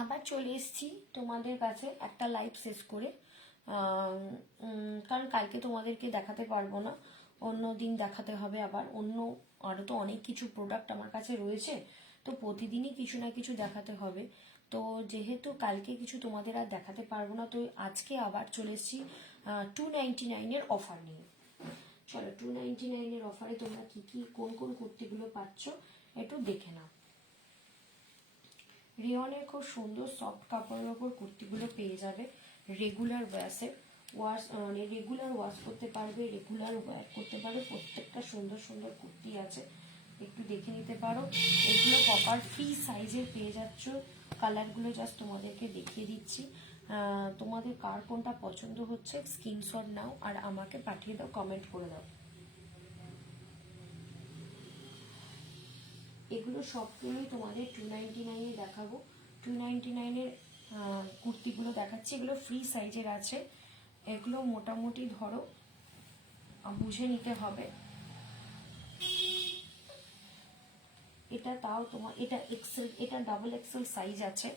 আবার চলে এসেছি তোমাদের কাছে একটা লাইভ শেষ করে। কারণ কালকে তোমাদেরকে দেখাতে পারবো না, অন্য দিন দেখাতে হবে। আবার অন্য আরও তো অনেক কিছু প্রোডাক্ট আমার কাছে রয়েছে, তো প্রতিদিনই কিছু না কিছু দেখাতে হবে। তো যেহেতু কালকে কিছু তোমাদের আর দেখাতে পারবো না, তো আজকে আবার চলে এসেছি 299-এর অফার নিয়ে। চলো 299-এর অফারে তোমরা কি কি কোন কোন কুর্তিগুলো পাচ্ছ একটু দেখে নাও। রিয়নের খুব সুন্দর সফট কাপড়ের ওপর কুর্তিগুলো পেয়ে যাবে। রেগুলার ওয়াশে মানে রেগুলার ওয়াশ করতে পারবে, রেগুলার ওয়্যার করতে পারবে। প্রত্যেকটা সুন্দর সুন্দর কুর্তি আছে, একটু দেখে নিতে পারো। এগুলো প্রপার ফ্রি সাইজের পেয়ে যাচ্ছ। কালারগুলো জাস্ট তোমাদেরকে দেখিয়ে দিচ্ছি। তোমাদের কার কোনটা পছন্দ হচ্ছে স্ক্রিনশট নাও আর আমাকে পাঠিয়ে দাও, কমেন্ট করে দাও। এগুলো সবগুলোই তোমাদের 299-এ দেখাবো। 299-এর কুর্তিগুলো দেখাচ্ছি, এগুলো ফ্রি সাইজের আছে। এগুলো মোটামুটি ধরো বুঝে নিতে হবে। এটা তাও তোমার এটা এক্সেল, এটা ডাবল এক্সেল সাইজ আছে।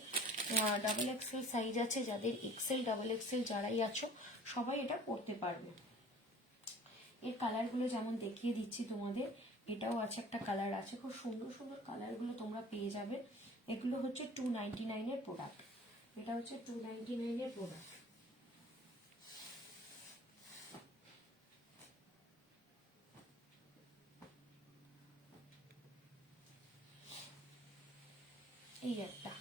ডাবল এক্সেল সাইজ আছে, যাদের এক্সেল ডাবল এক্সেল যারাই আছো সবাই এটা পরতে পারবে। এর কালারগুলো যেমন দেখিয়ে দিচ্ছি তোমাদের, এটাও আছে একটা কালার আছে, খুব সুন্দর সুন্দর কালারগুলো তোমরা পেয়ে যাবে। এগুলো হচ্ছে 299-এর প্রোডাক্ট। এটা হচ্ছে 299-এর প্রোডাক্ট। এই একটা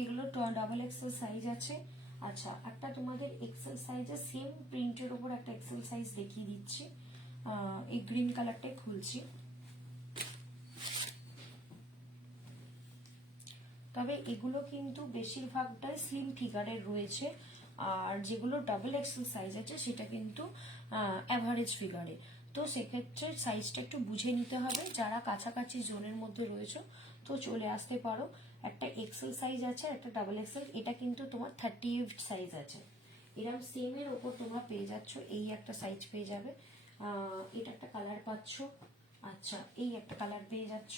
এগুলো ডাবল এক্সেল সাইজ আছে। আচ্ছা, একটা তোমাদের এক্সেল সাইজের সেম প্রিন্টের উপর একটা এক্সেল সাইজ দেখিয়ে দিচ্ছি। এই গ্রিন কালারটাই খুলছি। তবে এগুলো কিন্তু বেশিরভাগটাই স্লিম ফিগারের রয়েছে, আর যেগুলো ডাবল এক্সেল সাইজ আছে সেটা কিন্তু অ্যাভারেজ ফিগারে। তো সেক্ষেত্রে সাইজটা একটু বুঝে নিতে হবে। যারা কাছাকাছি জোনের মধ্যে রয়েছে তো চলে আসতে পারো। একটা এক্সেল সাইজ আছে, একটা ডাবল এক্সেল, এটা কিন্তু তোমার 38 সাইজ আছে। এরকম সেমের ওপর তোমরা পেয়ে যাচ্ছ, এই একটা সাইজ পেয়ে যাবে। এটা একটা কালার পাচ্ছ। আচ্ছা, এই একটা কালার পেয়ে যাচ্ছ।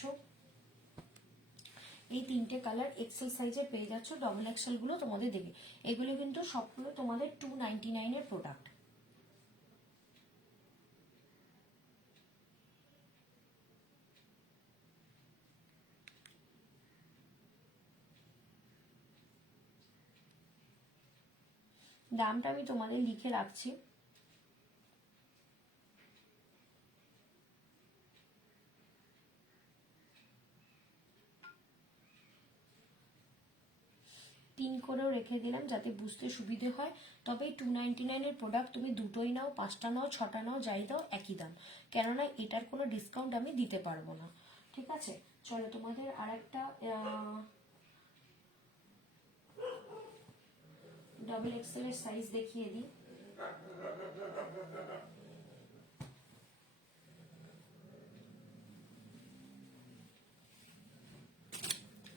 এই তিনটে কালার এক্সেল সাইজে পেয়ে যাচ্ছ। ডবল এক্সেল গুলো তোমাদের দেবে। এগুলো কিন্তু সবগুলো তোমাদের 299-এর প্রোডাক্ট। দামটা আমি তোমাদের লিখে রাখছি। পিন করেও রেখে দিলাম যাতে বুঝতে সুবিধে হয়। তবে 299-এর প্রোডাক্ট তুমি দুটোই নাও, 5টা নাও, 6টা নাও, যাই দাও একই দাম, কেননা এটার কোনো ডিসকাউন্ট আমি দিতে পারবো না। ঠিক আছে, চলো তোমাদের আর একটা ডাবল এক্সেল এর সাইজ দেখিয়ে দিই।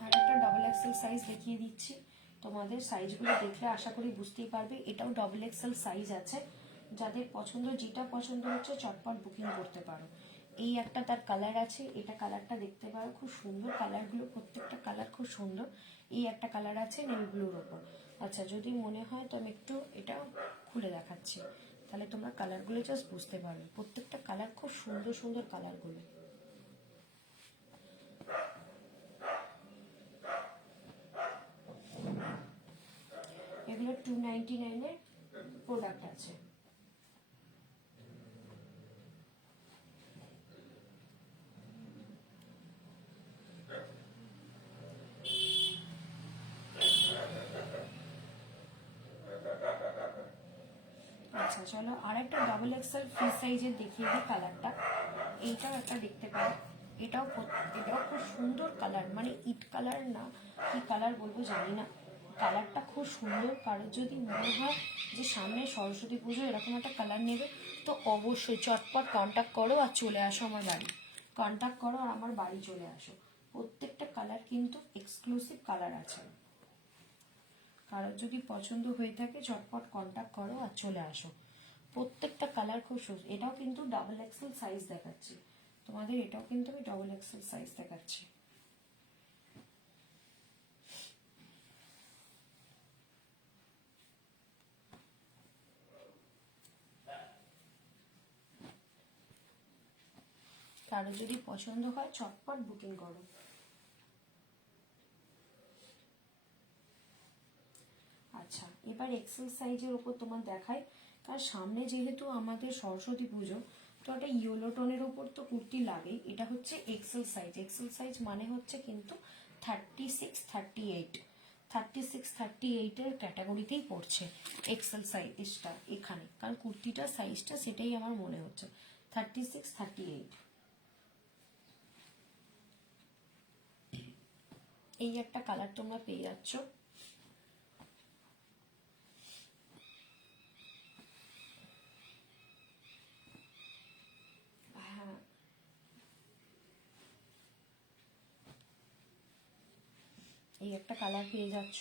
আর একটা ডাবল এক্সেল সাইজ দেখিয়ে দিচ্ছি। তোমাদের সাইজগুলো দেখলে আশা করি বুঝতেই পারবে। এটাও ডাবল এক্সেল সাইজ আছে। যাদের পছন্দ, যেটা পছন্দ হচ্ছে চটপট বুকিং করতে পারো। এই একটা তার কালার আছে, এটা কালারটা দেখতে পারো, খুব সুন্দর কালারগুলো, প্রত্যেকটা কালার খুব সুন্দর। এই একটা কালার আছে নেভি ব্লুর ওপর। আচ্ছা, যদি মনে হয় তো আমি একটু এটা খুলে দেখাচ্ছি, তাহলে তোমরা কালারগুলো জাস্ট বুঝতে পারবে। প্রত্যেকটা কালার খুব সুন্দর সুন্দর কালারগুলো। এগুলো 299-এর প্রোডাক্ট আছে। আচ্ছা, চলো আর একটা ডাবল এক্সেল ফ্রি সাইজের দেখিয়ে দিই কালারটা। এইটাও একটা দেখতে পারো। এটাও খুব সুন্দর কালার, মানে ইট কালার না কি কালার বলবো জানি না, কালারটা খুব সুন্দর। কারোর যদি মনে হয় যে সামনে সরস্বতী পুজো এরকম একটা কালার নেবে, তো অবশ্যই চটপট কন্ট্যাক্ট করো আর চলে আসো আমার বাড়ি। কন্ট্যাক্ট করো আর আমার বাড়ি চলে আসো। প্রত্যেকটা কালার কিন্তু এক্সক্লুসিভ কালার আছে। কারোর যদি পছন্দ হয়ে থাকে চটপট কন্ট্যাক্ট করো আর চলে আসো। প্রত্যেকটা কালার খুব সুন্দর। এটাও কিন্তু ডাবল এক্সেল সাইজ দেখাচ্ছি তোমাদের, এটাও কিন্তু আমি ডাবল এক্সেল সাইজ দেখাচ্ছি। কারো যদি পছন্দ হয় চটপট বুকিং করো। আচ্ছা, এবার এক্সেল সাইজের উপর তোমার দেখাই। কারণ সামনে যেহেতু আমাদের সরস্বতী পুজো, তো একটা ইয়েলো টোনের উপর তো কুর্তি লাগেই। এটা হচ্ছে এক্সেল সাইজ। এক্সেল সাইজ মানে হচ্ছে কিন্তু 36-38, 36-38-এর ক্যাটাগরিতেই পড়ছে এক্সেল সাইজটা এখানে। কারণ কুর্তিটার সাইজটা সেটাই আমার মনে হচ্ছে 36-38। এই একটা কালার তোমরা পেয়ে যাচ্ছ। হ্যাঁ, এই একটা কালার পেয়ে যাচ্ছ।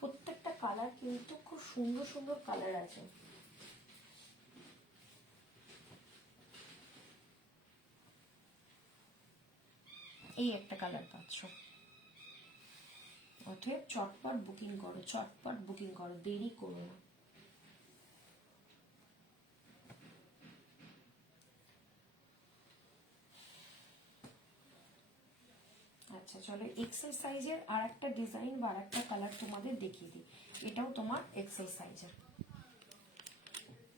প্রত্যেকটা কালার কিন্তু খুব সুন্দর সুন্দর কালার আছে। এই একটা কালার পাচ্ছ। অতএব চটপট বুকিং করো, চটপট বুকিং করো, দেরি করো না। আচ্ছা চলো, এক্সেল সাইজের আর একটা ডিজাইন বা আর একটা কালার তোমাদের দেখিয়ে দিই। এটাও তোমার এক্সেল সাইজের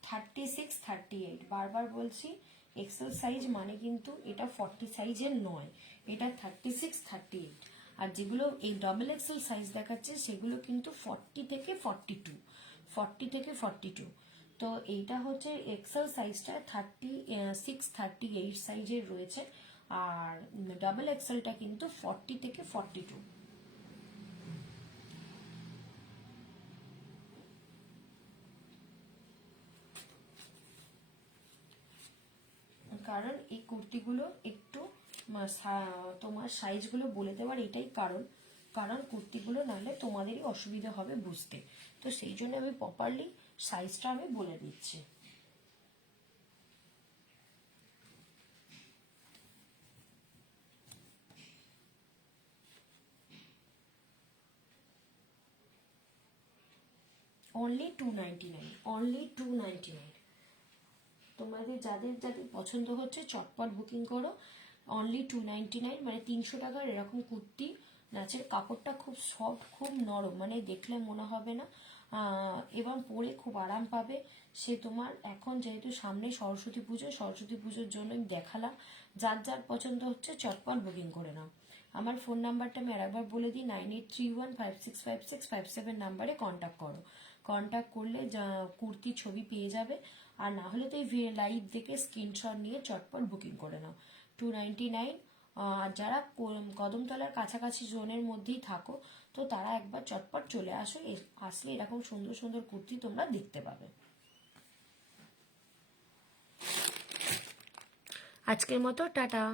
36-38। বারবার বলছি, এক্সেল সাইজ মানে কিন্তু এটা 40 সাইজের নয়, এটা 36-38। আর যেগুলো এই ডাবল এক্সেল সাইজ দেখাচ্ছে সেগুলো কিন্তু 40 থেকে 42। তো এইটা হচ্ছে এক্সেল সাইজটা 36-38 সাইজের রয়েছে, আর ডাবল এক্সেলটা কিন্তু 40 থেকে 42। কারণ এই কুর্তিগুলো একটু তোমার সাইজগুলো বলে দেওয়ার এটাই কারণ, কারণ কুর্তিগুলো নাহলে তোমাদেরই অসুবিধা হবে বুঝতে। তো সেই জন্য আমি প্রপারলি সাইজটা আমি বলে দিচ্ছি। Only 299, only 299। তোমাদের যাদের যাদের পছন্দ হচ্ছে চটপট বুকিং করো। অনলি 299, মানে 300 টাকার এরকম কুর্তি। নাচের কাপড়টা খুব সফট, খুব নরম, মানে দেখলে মনে হবে না, এবং পরে খুব আরাম পাবে। সে তোমার এখন যেহেতু সামনে সরস্বতী পুজো, সরস্বতী পুজোর জন্য আমি দেখালাম। যার যার পছন্দ হচ্ছে চটপট বুকিং করে নাও। আমার ফোন নাম্বারটা আমি আরেকবার বলে দিই, 9831565657 নাম্বারে কন্ট্যাক্ট করো। কন্ট্যাক্ট করলে কুর্তি ছবি পেয়ে যাবে। আর না হলে তো এই লাইভ দেখে স্ক্রিনশট নিয়ে চটপট বুকিং করে নাও। 299। যারা কদমতলার কাছাকাছি জোনের মধ্যেই থাকো, তো তারা একবার চটপট চলে আসো। আসলে এরকম সুন্দর সুন্দর কুর্তি তোমরা দেখতে পাবে। আজকের মতো টাটা।